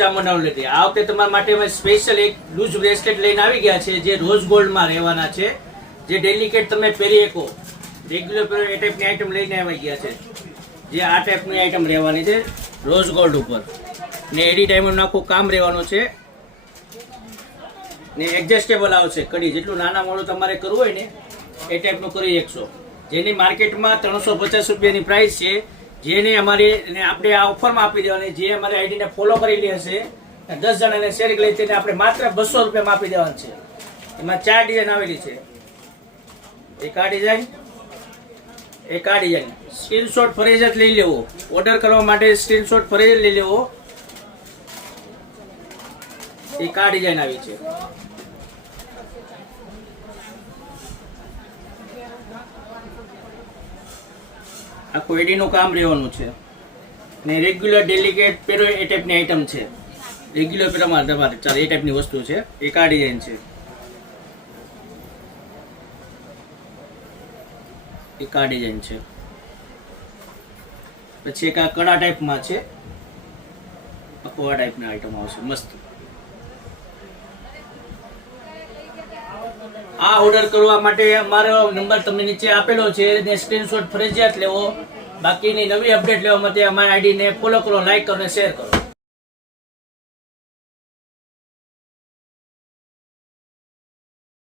ચામુંડાનું લીધી. આ વખતે તમારા માટે અમે સ્પેશિયલ એક લૂઝ બ્રેસલેટ લઈને આવી ગયા છે જે રોઝ ગોલ્ડમાં રહેવાના છે, જે ડેલિકેટ તમે પહેરી શકો, રેગ્યુલર પહેરો એ ટાઈપની આઈટમ લઈને આવી ગયા છે. જે આ ટાઈપની આઈટમ રહેવાની છે રોઝ ગોલ્ડ ઉપર, ને એડી ડાયમંડ આખું કામ રહેવાનું છે, ને એડજસ્ટેબલ આવશે. કડી જેટલું નાના મોડું તમારે કરવું હોય ને એ ટાઈપનું કરી શકશો. જેની માર્કેટમાં 350 રૂપિયાની પ્રાઇસ છે, જેને અમારી આપણે આ ઓફરમાં આપી દેવાની. જે અમારી આઈડીને ફોલો કરેલી હશે 10 જણાને શેર કરી તેને આપણે માત્ર 200 રૂપિયામાં આપી દેવાનું છે. એમાં 4 ડિઝાઇન આવેલી છે. એક આ ડિઝાઇન, એક આ ડિઝાઇન. સ્ક્રીનશોટ ફરજિયાત લઈ લેવો. ઓર્ડર કરવા માટે સ્ક્રીનશોટ ફરજિયાત લઈ લેવો. એક આ ડિઝાઇન આવી છે. આખું એડીનું કામ રહેવાનું છે, ને રેગ્યુલર ડેલિકેટ પહેરો એ ટાઈપની આઈટમ છે. રેગ્યુલર પહેરવામાં તમારે ચાલે એ ટાઈપની વસ્તુ છે. એક આ ડિઝાઇન છે, એક આ ડિઝાઇન છે. પછી એક આ કડા ટાઈપમાં છે, આખું આ ટાઈપની આઈટમ આવશે મસ્ત. આ ઓર્ડર કરવા માટે અમારો નંબર તમને નીચે આપેલો છે, ને સ્ક્રીનશોટ ફરજિયાત લેવો. બાકીની નવી અપડેટ લેવા માટે અમારી આઈડીને ફોલો કરો, લાઈક કરો અને શેર કરો.